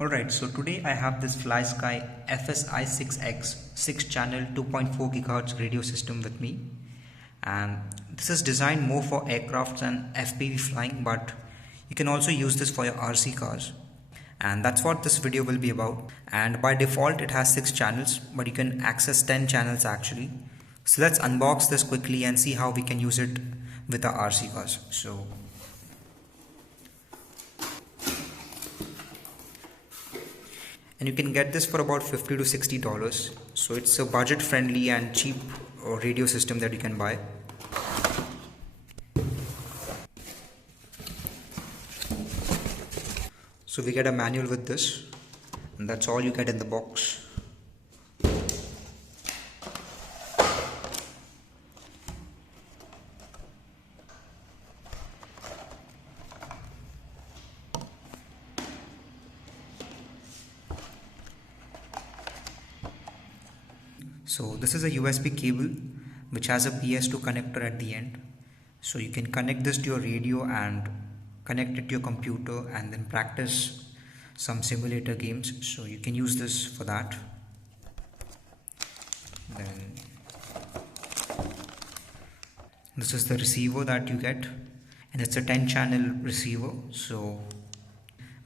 Alright, so today I have this FlySky FS i6X 6 channel 2.4 GHz radio system with me, and this is designed more for aircrafts and FPV flying, but you can also use this for your RC cars, and that's what this video will be about. And by default it has 6 channels, but you can access 10 channels actually. So let's unbox this quickly and see how we can use it with our RC cars. And you can get this for about $50 to $60. So it's a budget friendly and cheap radio system that you can buy. So we get a manual with this, and that's all you get in the box. So this is a USB cable which has a PS2 connector at the end. So you can connect this to your radio and connect it to your computer and then practice some simulator games. So you can use this for that. Then this is the receiver that you get, and it's a 10 channel receiver, so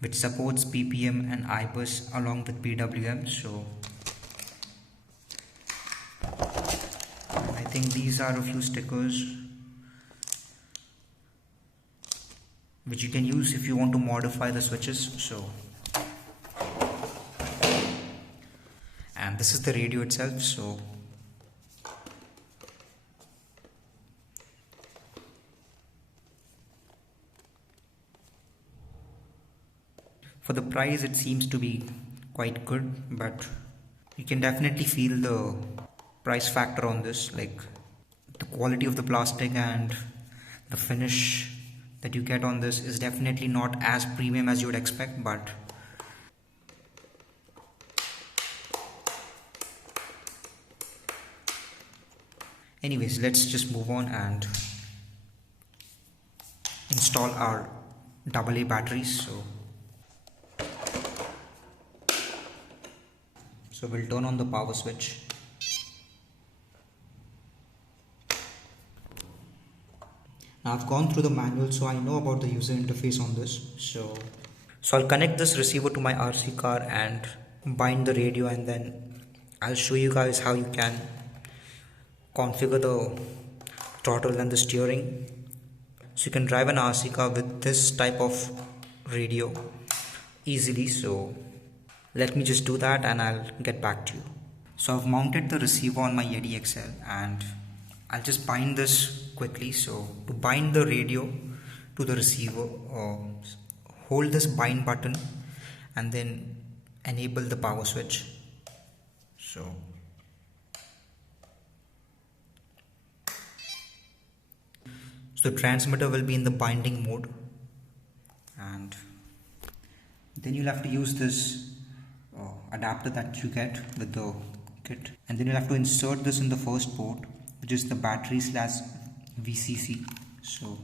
which supports PPM and IBus along with PWM. So I think these are a few stickers which you can use if you want to modify the switches. And this is the radio itself. So for the price it seems to be quite good, but you can definitely feel the price factor on this, like the quality of the plastic and the finish that you get on this is definitely not as premium as you would expect. But anyways, let's just move on and install our AA batteries. So we'll turn on the power switch. Now I've gone through the manual, so I know about the user interface on this. So I'll connect this receiver to my RC car and bind the radio, and then I'll show you guys how you can configure the throttle and the steering. So you can drive an RC car with this type of radio easily. So let me just do that and I'll get back to you. So I've mounted the receiver on my Yeti XL, and I'll just bind this quickly. So to bind the radio to the receiver, hold this bind button and then enable the power switch. So the transmitter will be in the binding mode, and then you'll have to use this adapter that you get with the kit, and then you'll have to insert this in the first port, which is the battery / VCC. So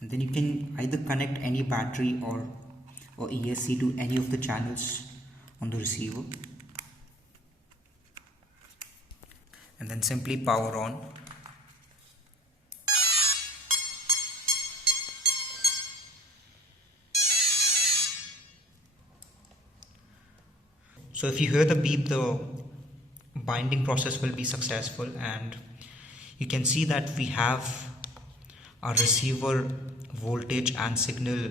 and then you can either connect any battery or ESC to any of the channels on the receiver, and then simply power on. So if you hear the beep, the binding process will be successful, and you can see that we have our receiver voltage and signal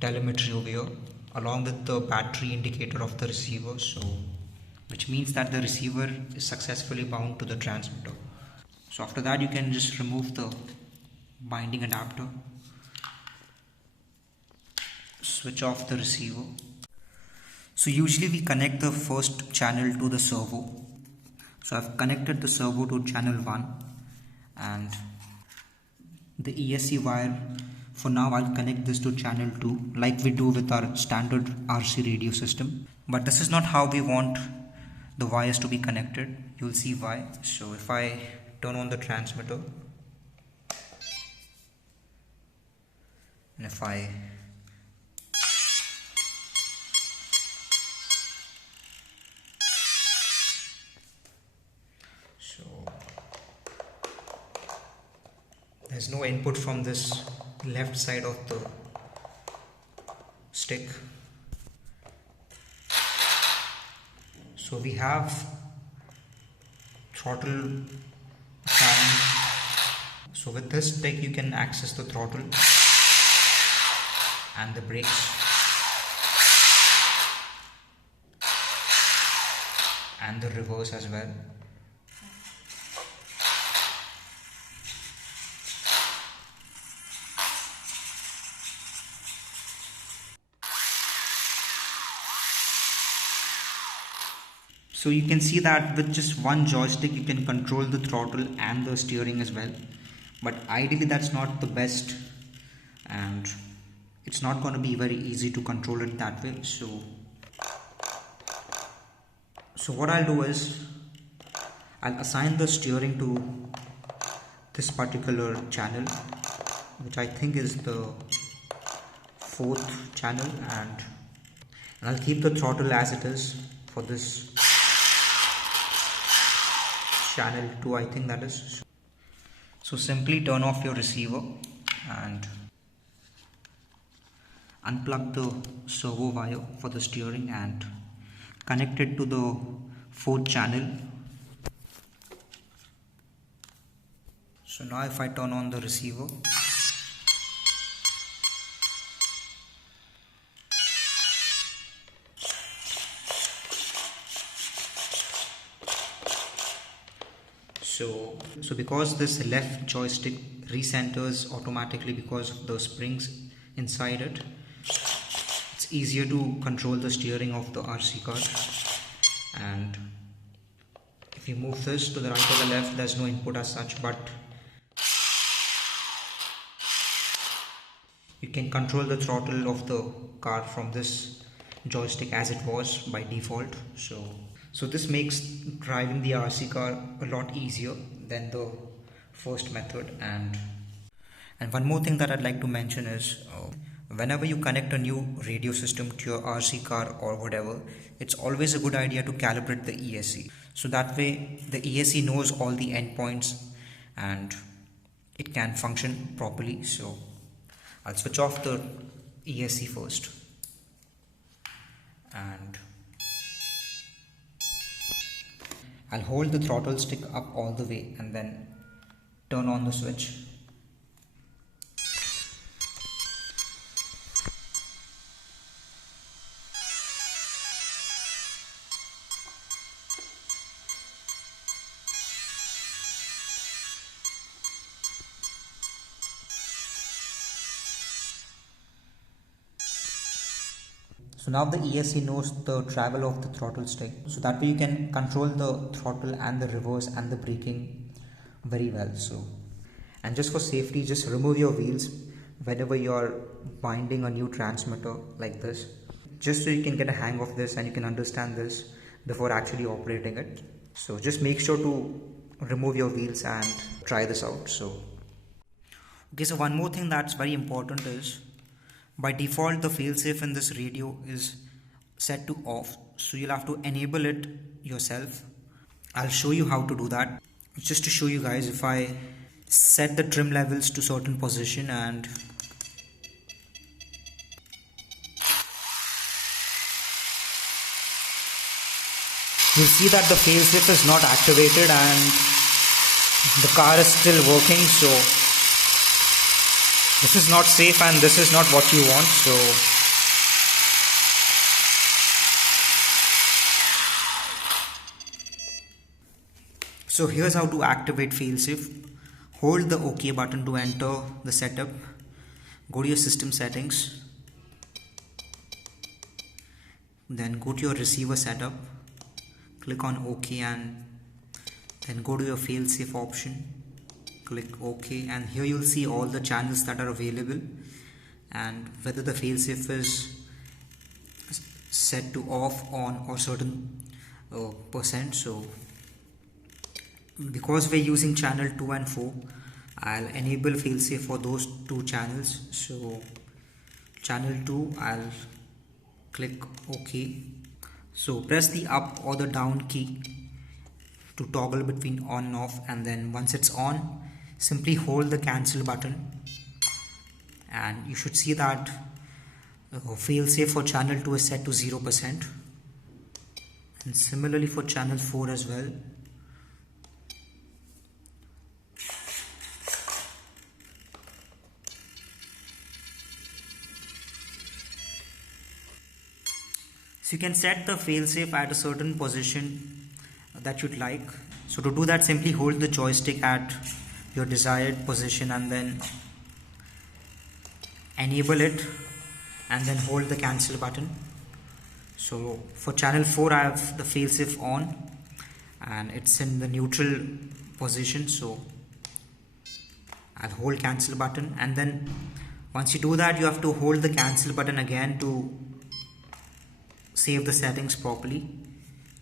telemetry over here, along with the battery indicator of the receiver. So which means that the receiver is successfully bound to the transmitter. So after that you can just remove the binding adapter, switch off the receiver. So usually we connect the first channel to the servo. So I've connected the servo to channel 1, and the ESC wire, for now I'll connect this to channel 2 like we do with our standard RC radio system. But this is not how we want the wires to be connected. You'll see why. So if I turn on the transmitter, And if I so there's no input from this left side of the stick, so we have throttle assigned. So with this stick you can access the throttle and the brakes and the reverse as well. So you can see that with just one joystick you can control the throttle and the steering as well, but ideally that's not the best, and it's not going to be very easy to control it that way. So what I'll do is I'll assign the steering to this particular channel, which I think is the 4th channel, and I'll keep the throttle as it is for this channel 2, I think that is. So simply turn off your receiver and unplug the servo wire for the steering and connect it to the 4th channel. So now if I turn on the receiver, so because this left joystick recenters automatically because of the springs inside it, it's easier to control the steering of the RC car. And if you move this to the right or the left, there's no input as such, but you can control the throttle of the car from this joystick as it was by default. So this makes driving the RC car a lot easier than the first method. And one more thing that I'd like to mention is whenever you connect a new radio system to your RC car or whatever, it's always a good idea to calibrate the ESC, so that way the ESC knows all the endpoints and it can function properly. So I'll switch off the ESC first and I'll hold the throttle stick up all the way and then turn on the switch. So now the ESC knows the travel of the throttle stick, so that way you can control the throttle and the reverse and the braking very well. So, and just for safety, just remove your wheels whenever you're binding a new transmitter like this, just so you can get a hang of this and you can understand this before actually operating it. So just make sure to remove your wheels and try this out. So one more thing that's very important is, by default the failsafe in this radio is set to off, so you'll have to enable it yourself. I'll show you how to do that. Just to show you guys, if I set the trim levels to certain position and you'll see that the failsafe is not activated and the car is still working. So this is not safe and this is not what you want. So here's how to activate failsafe. Hold the OK button to enter the setup. Go to your system settings. Then go to your receiver setup. Click on OK and then go to your failsafe option. Click OK, and here you'll see all the channels that are available and whether the failsafe is set to off, on, or certain percent. So because we're using channel 2 and 4, I'll enable failsafe for those two channels. So channel 2 I'll click OK. So press the up or the down key to toggle between on and off, and then once it's on, simply hold the cancel button and you should see that failsafe for channel 2 is set to 0%, and similarly for channel 4 as well. So you can set the failsafe at a certain position that you'd like. So to do that, simply hold the joystick at your desired position and then enable it, and then hold the cancel button. So for channel 4 I have the failsafe on and it's in the neutral position, so I'll hold cancel button, and then once you do that you have to hold the cancel button again to save the settings properly.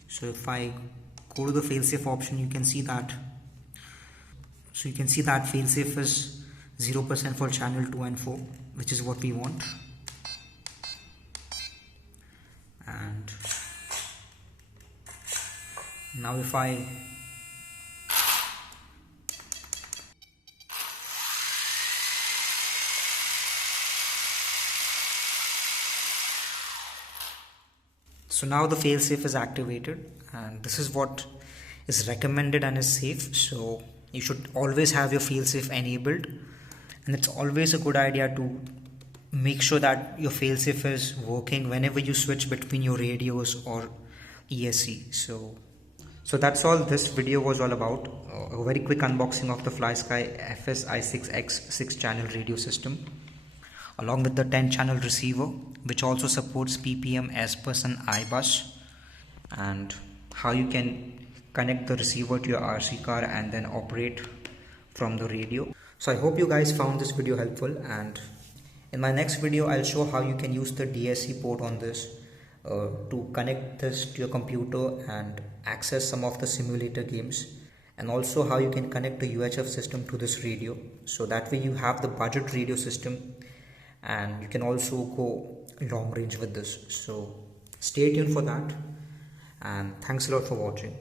So if I go to the failsafe option, you can see that failsafe is 0% for channel 2 and 4, which is what we want. And now if I so now the failsafe is activated, and this is what is recommended and is safe. So you should always have your failsafe enabled, and it's always a good idea to make sure that your failsafe is working whenever you switch between your radios or ESC. So that's all this video was all about. A very quick unboxing of the FlySky FS i6X 6-channel radio system, along with the 10-channel receiver, which also supports PPM, S-Bus and iBus, and how you can connect the receiver to your RC car and then operate from the radio. So I hope you guys found this video helpful, and in my next video I'll show how you can use the DSC port on this to connect this to your computer and access some of the simulator games, and also how you can connect the UHF system to this radio, so that way you have the budget radio system and you can also go long range with this. So stay tuned for that, and thanks a lot for watching.